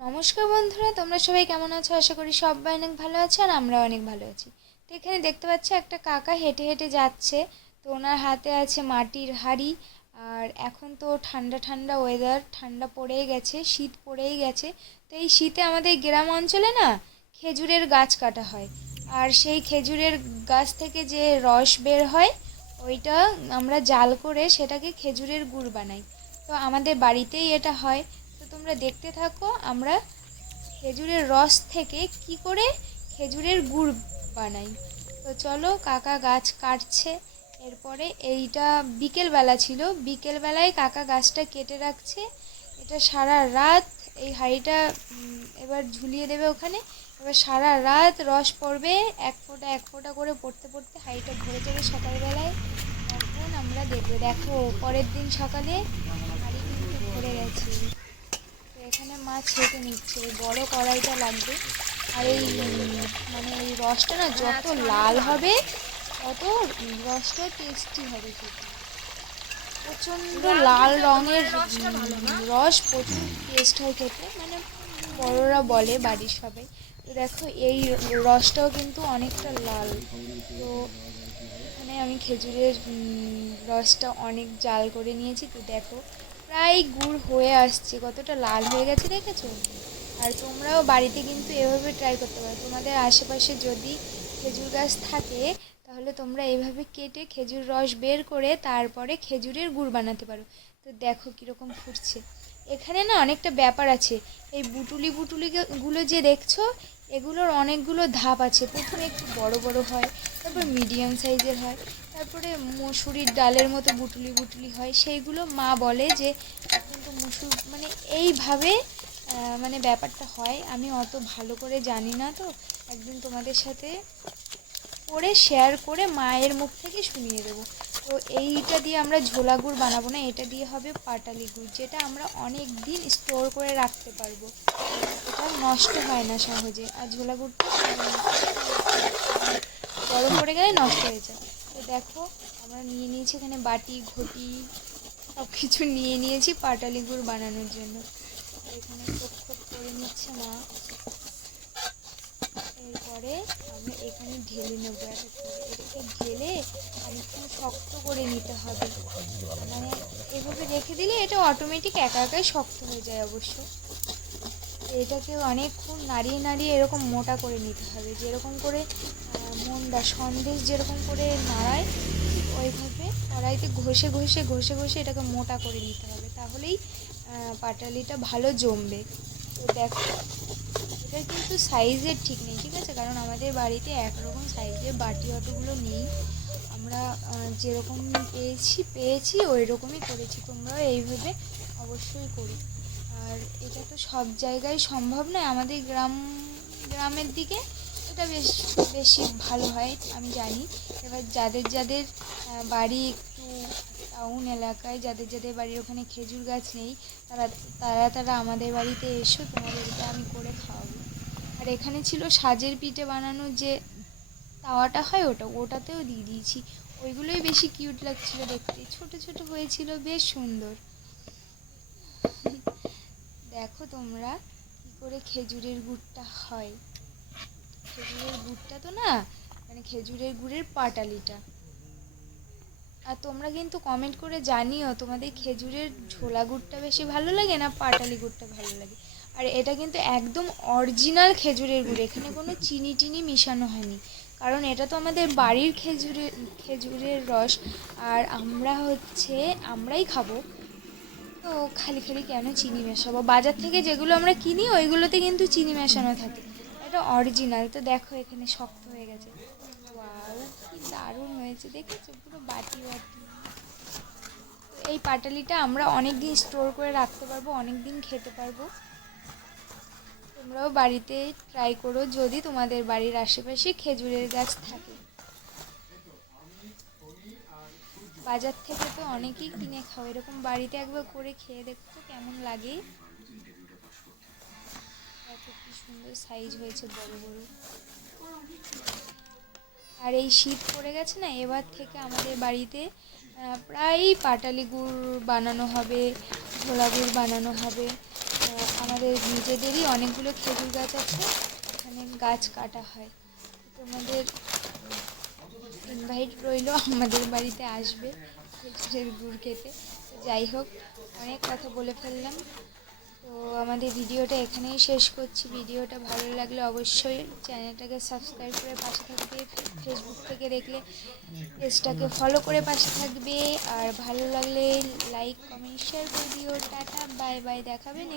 নমস্কার বন্ধুরা, তোমরা সবাই কেমন আছো? আশা করি সবাই অনেক ভালো আছো আর আমরাও অনেক ভালো আছি। তো এখানে দেখতে পাচ্ছি একটা কাকা হেঁটে হেঁটে যাচ্ছে। তো ওনার হাতে আছে মাটির হাঁড়ি। আর এখন তো ঠান্ডা ঠান্ডা ওয়েদার, ঠান্ডা পড়েই গেছে, শীত পড়েই গেছে। তো এই শীতে আমাদের গ্রাম অঞ্চলে না খেজুরের গাছ কাটা হয়। আর সেই খেজুরের গাছ থেকে যে রস বের হয় ওইটা আমরা জাল করে সেটাকে খেজুরের গুড় বানাই। তো আমাদের বাড়িতেই এটা হয়। তো তোমরা দেখতে থাকো আমরা খেজুরের রস থেকে কি করে খেজুরের গুড় বানাই। তো চলো, কাকা গাছ কাটছে। এরপরে এইটা বিকেলবেলা ছিল, বিকেলবেলায় কাকা গাছটা কেটে রাখছে। এটা সারা রাত এই হাঁড়িটা এবার ঝুলিয়ে দেবে ওখানে। এবার সারা রাত রস পড়বে, এক ফোঁটা এক ফোঁটা করে পড়তে পড়তে হাঁড়িটা ভরে যাবে সকালবেলায়। তখন আমরা দেখবো, দেখো পরের দিন সকালে হাঁড়ি কিন্তু ভরে গেছে। তো এখানে মা ছেঁকে নিচ্ছে, বড় কড়াইটা লাগবে। আর এই মানে এই রসটা না যত লাল হবে তত রসটা টেস্টি হবে খেতে। প্রচণ্ড লাল রঙের রস প্রচুর টেস্ট হয় খেতে, মানে বড়রা বলে বাড়ির সবাই। তো দেখো এই রসটাও কিন্তু অনেকটা লাল। তো এখানে আমি খেজুরের রসটা অনেক জাল করে নিয়েছি। তো দেখো প্রায় গুড় হয়ে আসছে, কতটা লাল হয়ে গেছে দেখেছো? আর তোমরাও বাড়িতে কিন্তু এভাবে ট্রাই করতে পারো। তোমাদের আশেপাশে যদি খেজুর গাছ থাকে তাহলে তোমরা এইভাবে কেটে খেজুর রস বের করে তারপরে খেজুরের গুড় বানাতে পারো। তো দেখো কীরকম ফুটছে। এখানে না অনেকটা ব্যাপার আছে। এই গুলো যে দেখছো এগুলোর অনেকগুলো ধাপ আছে। প্রথমে একটু বড় বড় হয়, তারপর মিডিয়াম সাইজের হয়, তারপরে মসুরির ডালের মতো বুটুলি বুটুলি হয়। সেইগুলো মা বলে যে এখন তো মসুর মানে এইভাবে মানে ব্যাপারটা হয়। আমি অত ভালো করে জানি না, তো একদিন তোমাদের সাথে করে শেয়ার করে মায়ের মুখ থেকে শুনিয়ে দেবো। তো এইটা দিয়ে আমরা ঝোলা গুড় বানাবো না, এটা দিয়ে হবে পাটালি গুড়, যেটা আমরা অনেক দিন স্টোর করে রাখতে পারবো। এটা নষ্ট হয় না সহজে। আর ঝোলা গুড়টা গরম পড়ে গেলে নষ্ট হয়ে যায়। তো দেখো আমরা নিয়ে নিয়েছি এখানে বাটি ঘটি সব কিছু নিয়ে নিয়েছি পাটালি গুড় বানানোর জন্য। এখানে টোপ টোপ করে নিচ্ছে মা। এরপরে আমরা এখানে ঢেলে নেবো এক এক করে। এটাকে ঢেলে অনেকক্ষণ শক্ত করে নিতে হবে। মানে এভাবে রেখে দিলে এটা অটোমেটিক একা একাই শক্ত হয়ে যায় অবশ্য। এটাকে অনেকক্ষণ নাড়িয়ে নাড়িয়ে এরকম মোটা করে নিতে হবে, যেরকম করে মন্ডা সন্দেশ যেরকম করে নাড়ায় ওইভাবে কড়াইতে ঘষে ঘষে ঘষে ঘষে এটাকে মোটা করে নিতে হবে, তাহলেই পাটালিটা ভালো জমবে। তো দেখো এটা কিন্তু সাইজের ঠিক নেই, ঠিক আছে? কারণ আমাদের বাড়িতে একরকম সাইজের বাটি অতগুলো নেই। আমরা যেরকম পেয়েছি ওই রকমই করেছি। তোমরাও এইভাবে অবশ্যই করো। আর এটা তো সব জায়গায় সম্ভব নয়, আমাদের গ্রামের দিকে এটা বেশি ভালো হয় আমি জানি। এবার যাদের যাদের বাড়ি একটু টাউন এলাকায়, যাদের যাদের বাড়ির ওখানে খেজুর গাছ নেই, তারা তারা তারা আমাদের বাড়িতে এসো, তোমাদেরকে আমি করে খাওয়াবো। আর এখানে ছিল সাজের পিঠে বানানোর যে তাওয়াটা হয় ওটাতেও দিয়ে দিয়েছি। ওইগুলোই বেশি কিউট লাগছিল দেখতে, ছোট ছোট হয়েছিল, বেশ সুন্দর। দেখো তোমরা কী করে খেজুরের গুড়টা হয়। খেজুরের গুড়টা তো না, মানে খেজুরের গুড়ের পাটালিটা। আর তোমরা কিন্তু কমেন্ট করে জানিও তোমাদের খেজুরের ঝোলা গুড়টা বেশি ভালো লাগে না পাটালি গুড়টা ভালো লাগে। আর এটা কিন্তু একদম অরিজিনাল খেজুরের গুড়, এখানে কোনো চিনি টিনি মিশানো হয়নি। কারণ এটা তো আমাদের বাড়ির খেজুরের রস। আর আমরাই খাবো, তো খালি খালি কেন চিনি মেশাবো? বাজার থেকে যেগুলো আমরা কিনি ওইগুলোতে কিন্তু চিনি মেশানো থাকে, এটা অরিজিনাল। তো দেখো এখানে শক্ত হয়ে গেছে। ওয়াও, কি দারুণ হয়েছে দেখেছো, পুরো বাটি বাটি। তো এই পাটালিটা আমরা অনেক দিন স্টোর করে রাখতে পারবো, অনেক দিন খেতে পারবো। তোমরাও বাড়িতে ট্রাই করো যদি তোমাদের বাড়ির আশেপাশে খেজুরের গাছ থাকে। বাজার থেকে তো অনেকেই কিনে খাও, এরকম বাড়িতে একবার করে খেয়ে দেখো তো কেমন লাগে। দেখো কি সুন্দর সাইজ হয়েছে, বড় বড়। আর এই শীত পড়ে গেছে না, এবার থেকে আমাদের বাড়িতে প্রায় পাটালি গুড় বানানো হবে, ঝোলা গুড় বানানো হবে। আমার আমাদের নিজেদেরই অনেকগুলো খেজুর গাছ আছে, এখানে গাছ কাটা হয়। তোমাদের ইনভাইট রইল, আমাদের বাড়িতে আসবে খেজুরের গুড় খেতে। যাই হোক, অনেক কথা বলে ফেললাম। তো আমাদের ভিডিওটা এখানেই শেষ করছি। ভিডিওটা ভালো লাগলে অবশ্যই চ্যানেলটাকে সাবস্ক্রাইব করে পাশে থাকবে, ফেসবুক থেকে দেখলে পেজটাকে ফলো করে পাশে থাকবে, আর ভালো লাগলে লাইক কমেন্ট শেয়ার করে দিও। টাটা, বাই বাই, দেখাবে নেক্সট